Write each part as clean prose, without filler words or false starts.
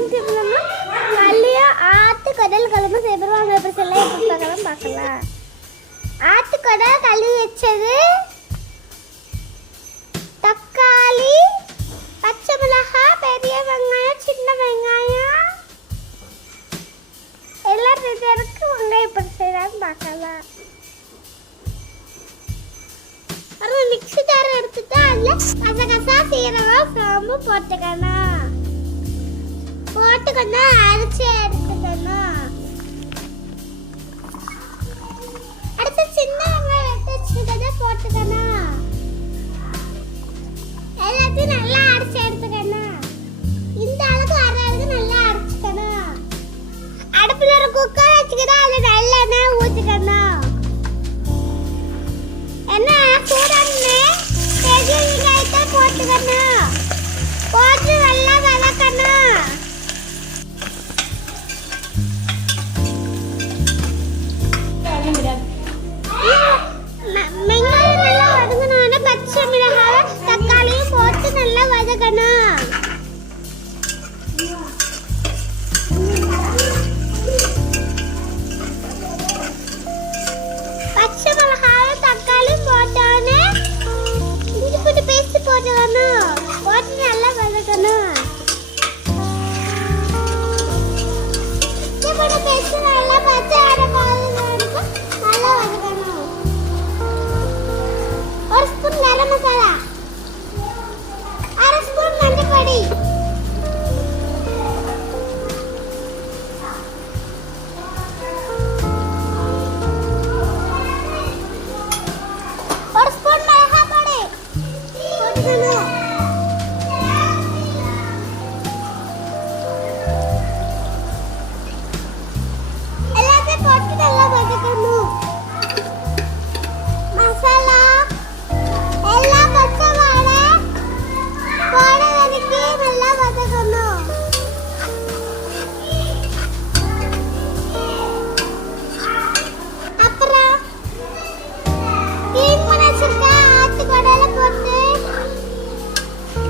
காமிச்சிருந்தோம்னா கல்லையும் ஆற்று கடல் கிழமை செய்வாங்க. எப்படி சொல்ல எப்படி பார்க்கலாம் பார்க்கலாம். ஆற்று கடல் கழுவி வச்சது, தக்காளி, பச்சை மிளகாய், பெரிய வெங்காயம், சின்ன வெங்காயம் எல்லாம் ரெடியாருக்கு. வெங்காயம் எப்படி செய்யலான்னு பார்க்கலாம். அப்புறம் மிக்ஸி ஜார் எடுத்துட்டு அதில் கசகசா, சீரகம், சோம்பு போட்டுக்கணும். அரைச்சி எடுத்துக்கணும். அடுத்து சின்ன வெங்காயம் எடுத்து வச்சுக்கிறத போட்டுக்கணும். எல்லாத்தையும் நல்லா அரைச்சி எடுத்துக்கணும். இந்த அளவுக்கு அரை அளவுக்கு நல்லா அரைச்சிக்கணும். அடுப்பில் ஒரு குக்கர் வச்சுக்கிட்டா அதில் நல்லெண்ணெய் ஊற்றிக்கணும். எண்ணெய் சூடானே பெரிய வெங்காயத்தை போட்டுக்கணும். போட்டு நல்லா வதக்கணும். வெங்காயம் நல்லா வதங்கினோட பச்சை மிளகாய், தக்காளியும் போட்டு நல்லா வதக்கணும். பச்சை மிளகாயும் தக்காளியும் போட்டோன்னே இஞ்சி பூண்டு பேஸ்ட் போட்டுக்கணும். போட்டு நல்லா வதக்கணும். இஞ்சி பூண்டு பேஸ்ட் நல்லா பச்சை வரைக்கும் நல்லா வதக்கணும். ஒரு ஸ்பூன் கரம் மசாலா, அரை ஸ்பூன் மஞ்சள் பொடி, ஒரு ஸ்பூன் மிளகாய் பொடி போட்டுக்கணும். எல்லாத்தையும் போட்டு நல்லா வதக்கணும். மசாலா எல்லாம் பச்சை வாடை போட வரைக்கும் நல்லா வதக்கணும். அப்புறம் கிளீன் பண்ணி வச்சிருக்க ஆட்டுக்கொடையில போட்டு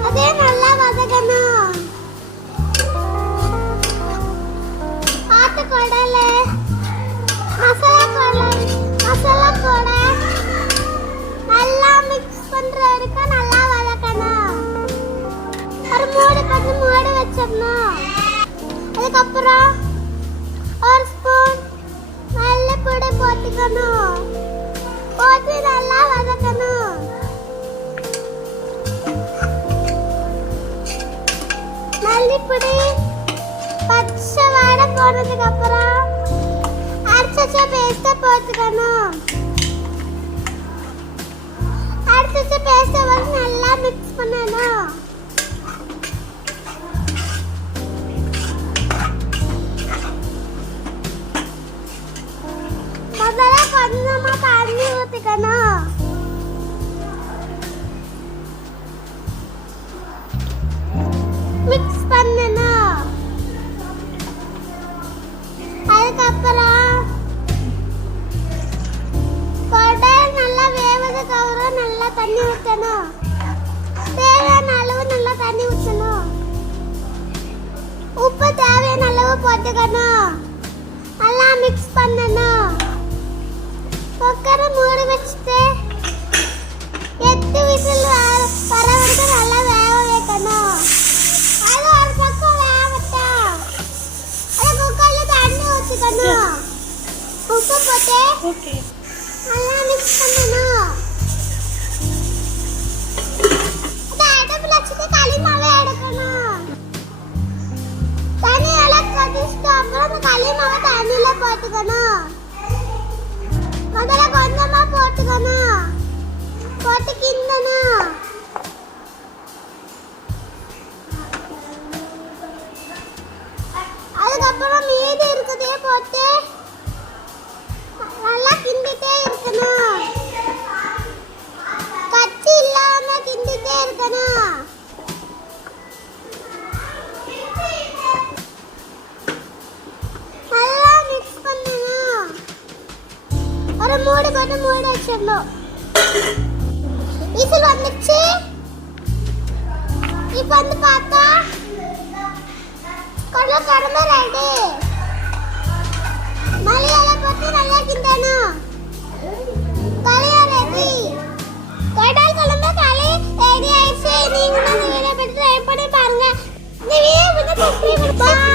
அதே நல்லா வதக்கணும். ஆட்டுக்கொடையில மசாலா போட நல்லா மிக்ஸ் பண்ற வரைக்கும் நல்லா வதக்கணும். ஒரு மூடு வச்சிடணும். அதுக்கப்புறம் ஒரு ஸ்பூன் மல்லிப்பொடி போட்டுக்கணும். போட்டு நல்லா வதக்கணும். மல்லிப்பொடி பச்சை வாடை போனதுக்கு அப்புறம் அரைச்ச பேஸ்ட்டை போட்டுக்கணும். அரைச்ச பேஸ்ட்டை வந்து நல்லா மிக்ஸ் பண்ணணும். முதல்ல கொஞ்சமா தண்ணி ஊற்றிக்கணும். மிக்ஸ் பண்ணணும். அதுக்கப்புறம் கொடை நல்லா வேவதுக்கு அப்புறம் நல்லா தண்ணி ஊற்றணும். தேவையான அளவு நல்லா தண்ணி ஊற்றணும். உப்பு தேவையான அளவு போட்டுக்கணும். நல்லா மிக்ஸ் பண்ணணும். குக்கரை மூடி வச்சுட்டு 8 விசில் வர வரைக்கும் நல்லா வேக வைக்கணும். அது ஒரு பக்கம் வேகட்டும். அது குக்கர்ல தண்ணி ஊற்றிக்கணும். உப்பு போட்டு நல்லா மிக்ஸ் பண்ணணும். அடுப்புல வச்சுட்டு களி மாவை எடுக்கணும். தண்ணி எல்லாம் கொதிச்சுட்டு அப்புறம் அந்த களி மாவை தண்ணியில போட்டுக்கணும். முதல்ல கொஞ்சமா போட்டுக்கணும். போட்டு கிண்டணும். அதுக்கப்புறம் மீதி இருக்குதே போட்டு நல்லா கிண்டிட்டே இருக்கணும். கச்சி இல்லாம கிண்டிட்டே இருக்கணும். நல்லா மிக்ஸ் பண்ணணும். ஒரு மூடி போட்டு மூடி வச்சிடணும். விசில் வந்துச்சு. இப்போ வந்து பார்த்தா குழம்பு ரெடி. மலையாள போட்டு நல்லா கிண்டணும். களியா ரெடி. கடல் குழம்பு களி ரெடி ஆயிடுச்சு. நீங்களும் இந்த வீடியோ பார்த்து ட்ரை பண்ணி பாருங்க. இந்த வீடியோ வந்து சப்ஸ்கிரைப் பண்ணுங்க.